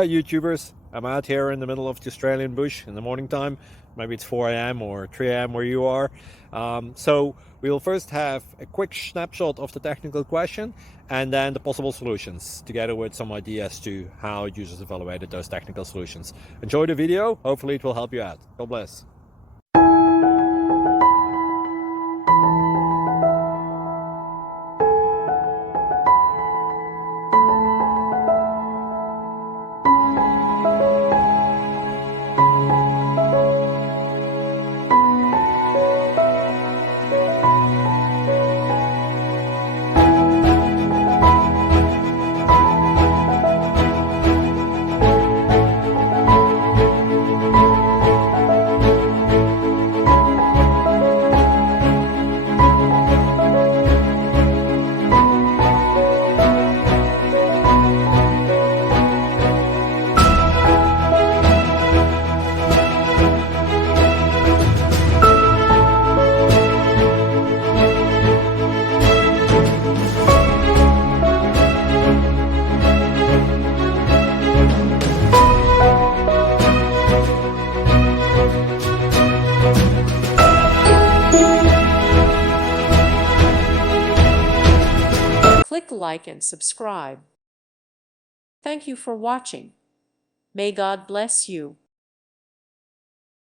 Hi YouTubers, I'm out here in the middle of the Australian bush in the morning time. Maybe it's 4 a.m. or 3 a.m. where you are. So we'll first have a quick snapshot of the technical question and then the possible solutions, together with some ideas to how users evaluated those technical solutions. Enjoy the video, hopefully it will help you out. God bless. Click like and subscribe. Thank you for watching. May God bless you.